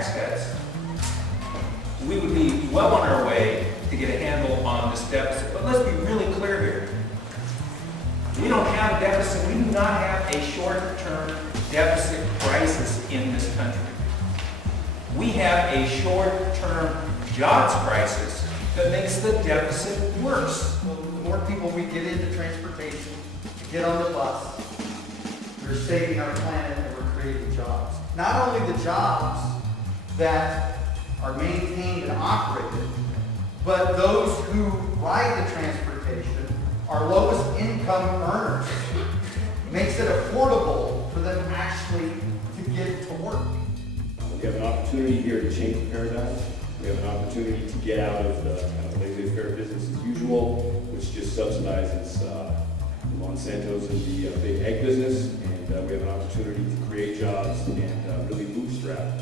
tax cuts, we would be well on our way to get a handle on this deficit. But let's be really clear here. We don't have a deficit. We do not have a short-term deficit crisis in this country. We have a short-term jobs crisis that makes the deficit worse. Well, the more people we get into transportation, to get on the bus, we're saving our planet and we're creating jobs. Not only the jobs that are maintained and operated, but those who ride the transportation are lowest income earners. Makes it affordable for them actually to get to work. We have an opportunity here to change the paradigm. We have an opportunity to get out of the kind of laissez-faire business as usual, which just subsidizes Monsanto's and the big ag business. And we have an opportunity to create jobs and really bootstrap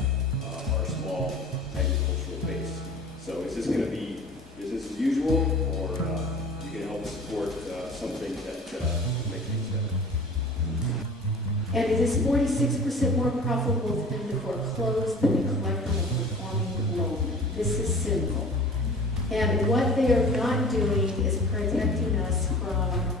our small agricultural base. So is this going to be business as usual, or you can help support something that makes things better? And it is 46% more profitable for them to foreclose than to collect on a performing loan. This is sinful. And what they are not doing is protecting us from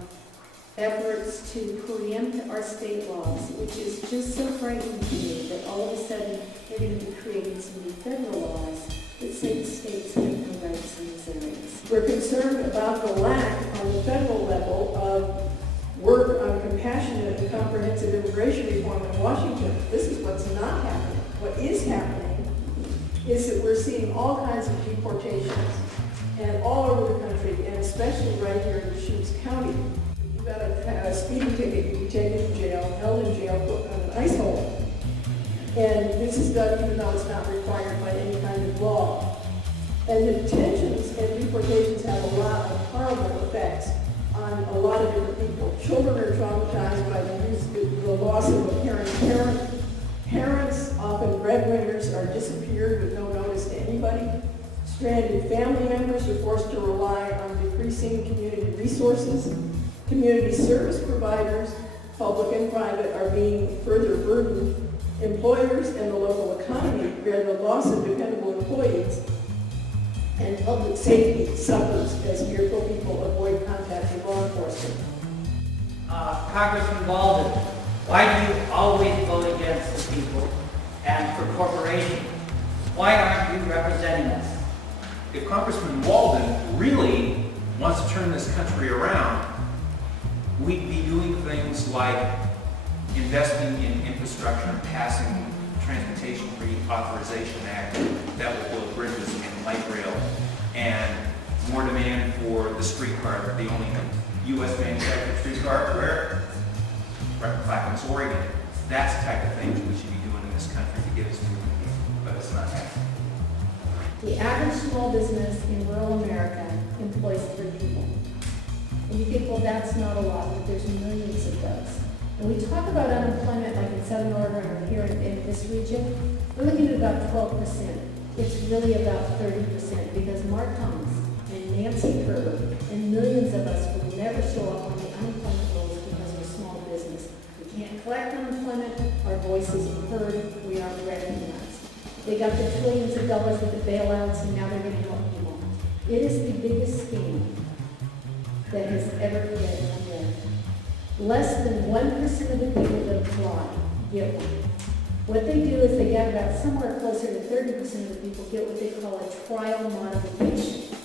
efforts to preempt our state laws, which is just so frightening to me that all of a sudden they're going to be creating some new federal laws that say the states have no rights in these areas. We're concerned about the lack on the federal level of work on compassionate and comprehensive immigration reform in Washington. This is what's not happening. What is happening is that we're seeing all kinds of deportations and all over the country, and especially right here in Deschutes County. You've got a speeding ticket, you can take it to jail, held in jail, put on an ice hole. And this is done even though it's not required by any kind of law. And the detentions and deportations have a lot of horrible effects on a lot of different people. Children are traumatized by the loss of a parent. Parents, often breadwinners, are disappeared with no notice to anybody. Stranded family members are forced to rely on decreasing community resources. Community service providers, public and private, are being further burdened. Employers and the local economy bear the loss of dependable employees. And public safety suffers as fearful people avoid contact with law enforcement. Congressman Walden, why do you always vote against the people and for corporations? Why aren't you representing us? If Congressman Walden really wants to turn this country around, we'd be doing things like investing in infrastructure and passing Transportation Reauthorization Act that will build bridges and light rail, and more demand for the streetcar, the only U.S. manufactured streetcar, where? Right in Clackamas, Oregon. That's the type of things we should be doing in this country to get us moving, but it's not happening. The average small business in rural America employs 3 people. And you think, well, that's not a lot, but there's millions of those. And we talk about unemployment like in Southern Oregon or here in this region, we're looking at about 12%. It's really about 30% because Mark Thomas and Nancy Koerber and millions of us will never show up on the unemployment rolls because we're small business. We can't collect unemployment, our voice isn't heard, we aren't recognized. They got the trillions of dollars with the bailouts and now they're going to help people. It is the biggest scheme that has ever been done. Less than 1% of the people that apply get one. What they do is they get about somewhere closer to 30% of the people get what they call a trial modification.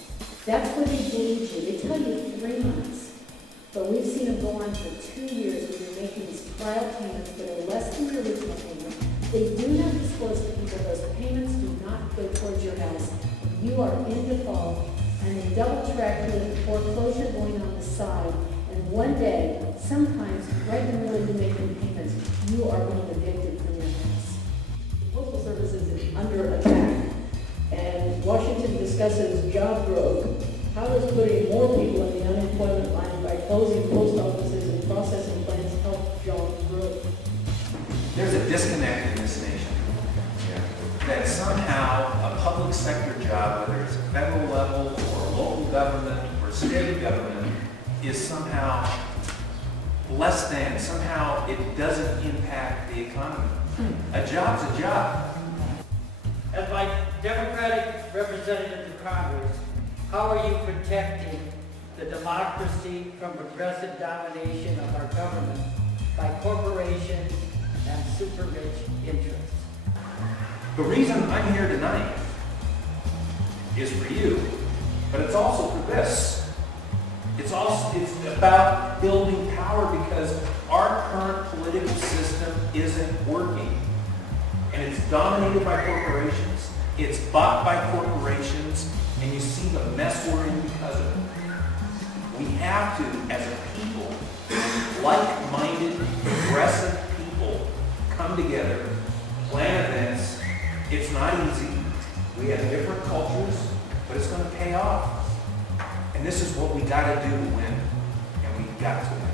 That's where they believe you. They tell you 3 months. But we've seen them go on for 2 years where you're making these trial payments that are less than your original payment. They do not disclose to people those payments do not go towards your house. You are in default, and they double track you with foreclosure going on the side. And one day, sometimes right in the middle of you making payments, you are being evicted from your house. Postal Service is under attack, and Washington discusses job growth. How does putting more people in the unemployment line by closing post offices and processing plants help job growth? There's a disconnect in this nation that somehow a public sector job, whether it's a federal level or local government or state government, is somehow less than, somehow it doesn't impact the economy. A job's a job. As my Democratic representative to Congress, how are you protecting the democracy from progressive domination of our government by corporations and super rich interests? The reason I'm here tonight is for you, but it's also for this. It's about building power because our current political system isn't working. And it's dominated by corporations, it's bought by corporations, and you see the mess we're in because of it. We have to, as a people, like-minded, progressive people, come together, plan events. It's not easy. We have different cultures, but it's going to pay off. And this is what we got to do to win, and we got to win.